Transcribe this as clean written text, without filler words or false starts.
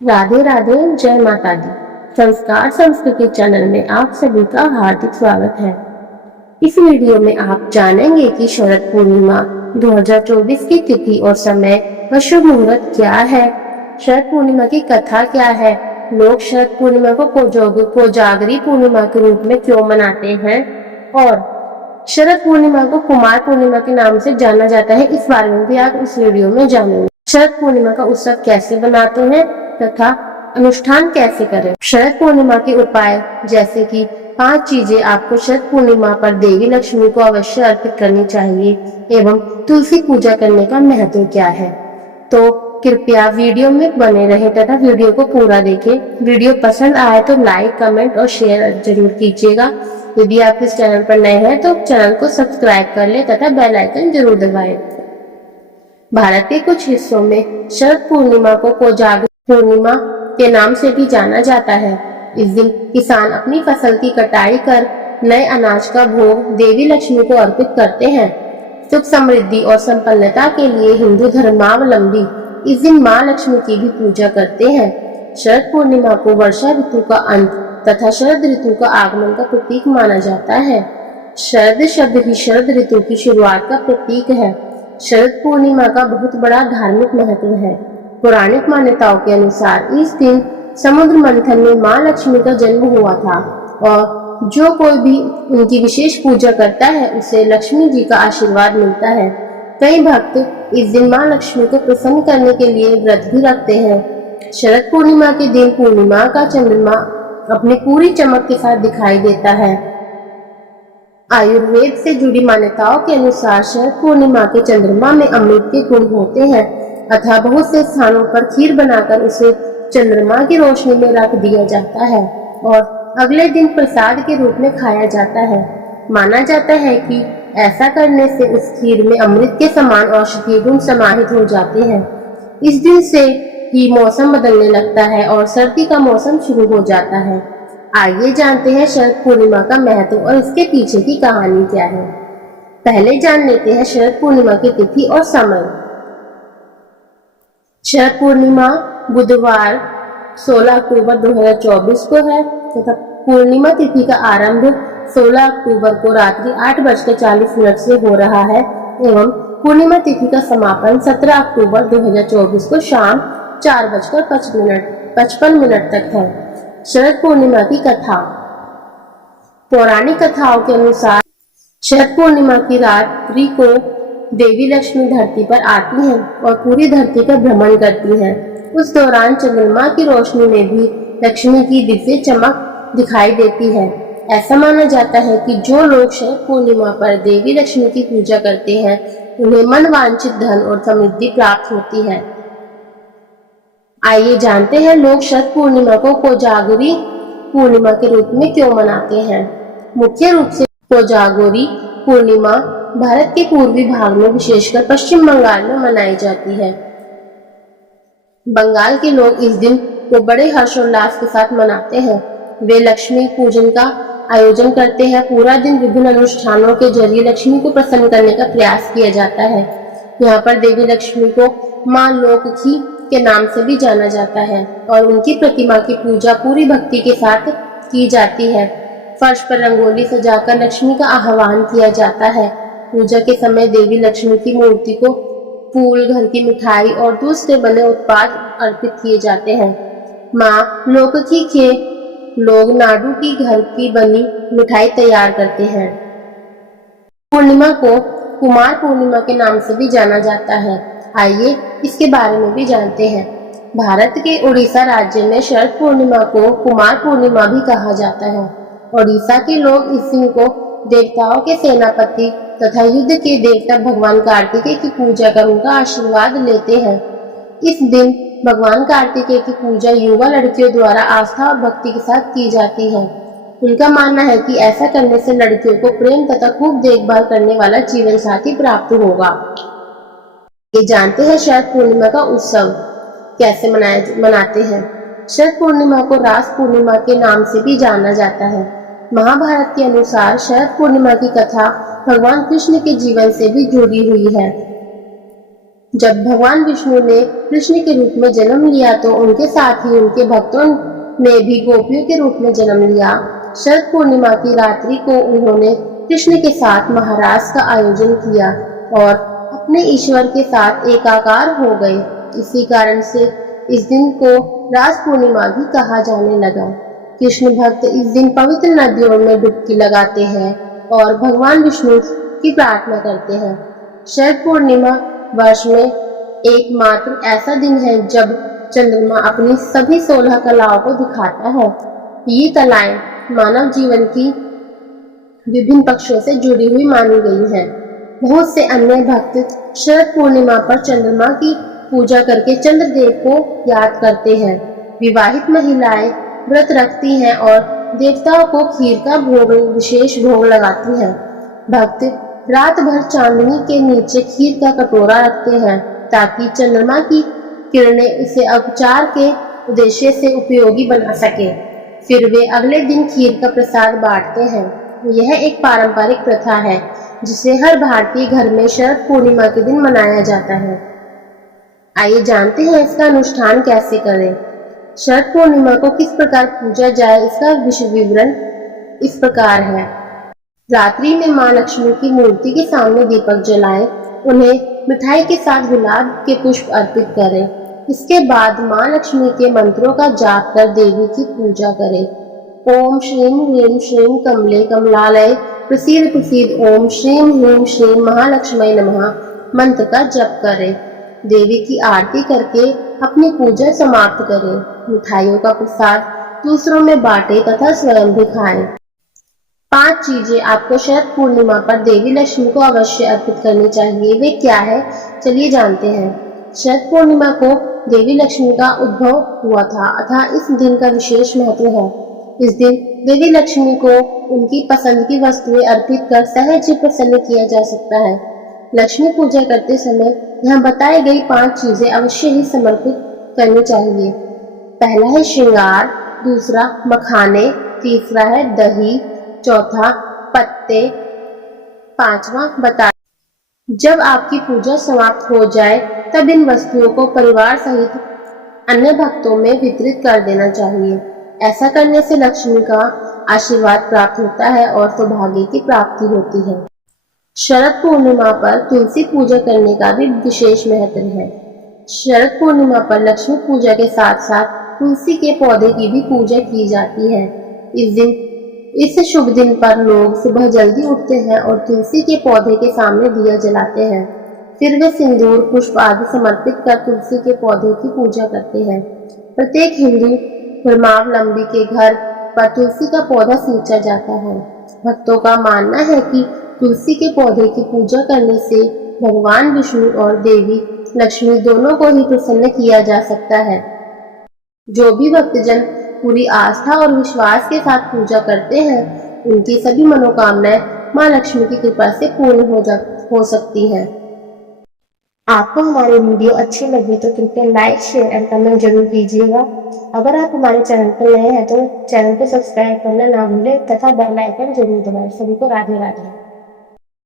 राधे राधे, जय माता दी। संस्कार संस्कृति चैनल में आप सभी का हार्दिक स्वागत है। इस वीडियो में आप जानेंगे कि शरद पूर्णिमा 2024 की तिथि और समय व शुभ मुहूर्त क्या है, शरद पूर्णिमा की कथा क्या है, लोग शरद पूर्णिमा को कोजागरी पूर्णिमा के रूप में क्यों मनाते हैं और शरद पूर्णिमा को कुमार पूर्णिमा के नाम से जाना जाता है, इस बारे में भी आप इस वीडियो में जानेंगे। शरद पूर्णिमा का उत्सव कैसे बनाते हैं तथा अनुष्ठान कैसे करें। शरद पूर्णिमा के उपाय जैसे कि 5 चीजें आपको शरद पूर्णिमा पर देवी लक्ष्मी को अवश्य अर्पित करनी चाहिए एवं तुलसी पूजा करने का महत्व क्या है। तो कृपया वीडियो में बने रहें तथा वीडियो को पूरा देखें। वीडियो पसंद आए तो लाइक, कमेंट और शेयर जरूर कीजिएगा। यदि आप इस चैनल पर नए हैं तो चैनल को सब्सक्राइब कर लें तथा बेल आइकन जरूर दबाएं। भारत के कुछ हिस्सों में शरद पूर्णिमा को कोजागरी पूर्णिमा के नाम से भी जाना जाता है। इस दिन किसान अपनी फसल की कटाई कर नए अनाज का भोग देवी लक्ष्मी को अर्पित करते हैं। सुख समृद्धि और संपन्नता के लिए हिंदू धर्मावलंबी इस दिन माँ लक्ष्मी की भी पूजा करते हैं। शरद पूर्णिमा को वर्षा ऋतु का अंत तथा शरद ऋतु का आगमन का प्रतीक माना जाता है। शरद शब्द ही शरद ऋतु की शुरुआत का प्रतीक है। शरद पूर्णिमा का बहुत बड़ा धार्मिक महत्व है। पौराणिक मान्यताओं के अनुसार इस दिन समुद्र मंथन में माँ लक्ष्मी का जन्म हुआ था और जो कोई भी उनकी विशेष पूजा करता है उसे लक्ष्मी जी का आशीर्वाद मिलता है। कई भक्त इस दिन माँ लक्ष्मी को प्रसन्न करने के लिए व्रत भी रखते हैं। शरद पूर्णिमा के दिन पूर्णिमा का चंद्रमा अपनी पूरी चमक के साथ दिखाई देता है। आयुर्वेद से जुड़ी मान्यताओं के अनुसार शरद पूर्णिमा के चंद्रमा में अमृत के गुण होते हैं अतः बहुत से स्थानों पर खीर बनाकर उसे चंद्रमा की रोशनी में रख दिया जाता है और अगले दिन प्रसाद के रूप में खाया जाता है। माना जाता है कि ऐसा करने से उस खीर में अमृत के समान औषधीय गुण समाहित हो जाते हैं। इस दिन से ही मौसम बदलने लगता है और सर्दी का मौसम शुरू हो जाता है। आइए जानते हैं शरद पूर्णिमा का महत्व और इसके पीछे की कहानी क्या है। पहले जान लेते हैं शरद पूर्णिमा की तिथि और समय। शरद पूर्णिमा बुधवार 16 अक्टूबर 2024 को है तथा पूर्णिमा तिथि का आरंभ 16 अक्टूबर को रात्रि 8:40 से हो रहा है एवं पूर्णिमा तिथि का समापन 17 अक्टूबर 2024 को शाम 4:55 तक है। शरद पूर्णिमा की कथा। पौराणिक कथाओं के अनुसार शरद पूर्णिमा की रात्रि को देवी लक्ष्मी धरती पर आती हैं और पूरी धरती का भ्रमण करती हैं। उस दौरान चंद्रमा की रोशनी में भी लक्ष्मी की दिव्य चमक दिखाई देती है। ऐसा माना जाता है कि जो लोग शरद पूर्णिमा पर देवी लक्ष्मी की पूजा करते हैं उन्हें मन वांछित धन और समृद्धि प्राप्त होती है। आइए जानते हैं लोग शरद पूर्णिमा को कोजागरी पूर्णिमा के रूप में क्यों मनाते हैं। मुख्य रूप से कोजागरी पूर्णिमा भारत के पूर्वी भाग में विशेषकर पश्चिम बंगाल में मनाई जाती है। बंगाल के लोग इस दिन को बड़े हर्षोल्लास के साथ मनाते हैं। वे लक्ष्मी पूजन का आयोजन करते हैं। पूरा दिन विभिन्न अनुष्ठानों के जरिए लक्ष्मी को प्रसन्न करने का प्रयास किया जाता है। यहाँ पर देवी लक्ष्मी को माँ लोकखी के नाम से भी जाना जाता है और उनकी प्रतिमा की पूजा पूरी भक्ति के साथ की जाती है। फर्श पर रंगोली सजाकर लक्ष्मी का आह्वान किया जाता है। पूजा के समय देवी लक्ष्मी की मूर्ति को फूल, घर की मिठाई और दूध से बने उत्पाद अर्पित किए जाते हैं। माँ लोकखी के लोग नाडू की घर की बनी मिठाई तैयार करते हैं। पूर्णिमा को कुमार पूर्णिमा के नाम से भी जाना जाता है। आइए इसके बारे में भी जानते हैं। भारत के उड़ीसा राज्य में शरद पूर्णिमा को कुमार पूर्णिमा भी कहा जाता है। उड़ीसा के लोग इस दिन को देवताओं के सेनापति तथा युद्ध के देवता भगवान कार्तिकेय की पूजा कर उनका आशीर्वाद लेते हैं। इस दिन भगवान कार्तिकेय की पूजा युवा लड़कियों द्वारा आस्था और भक्ति के साथ की जाती है। उनका मानना है कि ऐसा करने से लड़कियों को प्रेम तथा खूब देखभाल करने वाला जीवन साथी प्राप्त होगा। ये जानते हैं शरद पूर्णिमा का उत्सव कैसे मनाते हैं। शरद पूर्णिमा को रास पूर्णिमा के नाम से भी जाना जाता है। महाभारत के अनुसार शरद पूर्णिमा की कथा भगवान कृष्ण के जीवन से भी जुड़ी हुई है। जब भगवान विष्णु ने कृष्ण के रूप में जन्म लिया तो उनके साथ ही उनके भक्तों ने भी गोपियों के रूप में जन्म लिया। शरद पूर्णिमा की रात्रि को उन्होंने कृष्ण के साथ महारास का आयोजन किया और अपने ईश्वर के साथ एकाकार हो गए। इसी कारण से इस दिन को रास पूर्णिमा भी कहा जाने लगा। कृष्ण भक्त इस दिन पवित्र नदियों में डुबकी लगाते हैं और भगवान विष्णु की प्रार्थना करते हैं। शरद पूर्णिमा वर्ष में एकमात्र ऐसा दिन है जब चंद्रमा अपनी सभी 16 कलाओं को दिखाता है। ये कलाएं मानव जीवन की विभिन्न पक्षों से जुड़ी हुई मानी गई हैं। बहुत से अन्य भक्त शरद पूर्णिमा पर चंद्रमा की पूजा करके चंद्रदेव को याद करते हैं। विवाहित महिलाएं व्रत रखती हैं और देवताओं को खीर का भोग विशेष भोग लगाती हैं। भक्त रात भर चांदनी के नीचे खीर का कटोरा रखते हैं ताकि चंद्रमा की किरणें इसे उपचार के उद्देश्य से उपयोगी बना सके। फिर वे अगले दिन खीर का प्रसाद बांटते हैं। यह एक पारंपरिक प्रथा है जिसे हर भारतीय घर में शरद पूर्णिमा के दिन मनाया जाता है। आइए जानते हैं इसका अनुष्ठान कैसे करें। शरद पूर्णिमा को किस प्रकार पूजा जाए, इसका विवरण इस प्रकार है। रात्रि में मां लक्ष्मी की मूर्ति के सामने दीपक जलाएं, उन्हें मिठाई के साथ गुलाब के पुष्प अर्पित करें। इसके बाद मां लक्ष्मी के मंत्रों का जाप कर देवी की पूजा करें। ओम श्रीं ह्रीं श्रीं कमले कमलालय प्रसीद प्रसीद ओम श्रीं ह्रीं श्रीं महालक्ष्मी नमः मंत्र का जप करें। देवी की आरती करके अपनी पूजा समाप्त करें। मिठाइयों का प्रसाद दूसरों में बांटे तथा स्वयं भी खाएं। 5 चीजें आपको शरद पूर्णिमा पर देवी लक्ष्मी को अवश्य अर्पित करनी चाहिए। वे क्या है, चलिए जानते हैं। शरद पूर्णिमा को देवी लक्ष्मी का उद्भव हुआ था अतः इस दिन का विशेष महत्व है। इस दिन देवी लक्ष्मी को उनकी पसंद की वस्तुएं अर्पित कर सहज ही प्रसन्न किया जा सकता है। लक्ष्मी पूजा करते समय यहाँ बताई गई 5 चीजें अवश्य ही समर्पित करनी चाहिए। पहला है श्रृंगार, दूसरा मखाने, तीसरा है दही, चौथा पत्ते, पांचवा बताया। जब आपकी पूजा समाप्त हो जाए तब इन वस्तुओं को परिवार सहित अन्य भक्तों में वितरित कर देना चाहिए। ऐसा करने से लक्ष्मी का आशीर्वाद प्राप्त होता है और सौभाग्य की प्राप्ति होती है। शरद पूर्णिमा पर तुलसी पूजा करने का भी विशेष महत्व है। शरद पूर्णिमा पर लक्ष्मी पूजा के साथ साथ तुलसी के पौधे की भी पूजा की जाती है। इस शुभ दिन पर लोग सुबह जल्दी उठते हैं और तुलसी के पौधे के सामने दिया जलाते हैं। फिर वे सिंदूर पुष्प आदि समर्पित कर तुलसी के पौधे की पूजा करते हैं। प्रत्येक हिंदू धर्मावलंबी के घर पर तुलसी का पौधा सींचा जाता है। भक्तों का मानना है कि तुलसी के पौधे की पूजा करने से भगवान विष्णु और देवी लक्ष्मी दोनों को ही प्रसन्न किया जा सकता है। जो भी भक्तजन पूरी आस्था और विश्वास के साथ पूजा करते हैं उनकी सभी मनोकामनाएं मां लक्ष्मी की कृपा से पूर्ण हो सकती हैं। आपको हमारी वीडियो अच्छी लगी तो कृपया लाइक शेयर एंड कमेंट जरूर कीजिएगा। अगर आप हमारे चैनल पर नए हैं तो चैनल को सब्सक्राइब करना ना भूलें तथा बेल आइकन जरूर दबाएं। सभी को राधे राधे।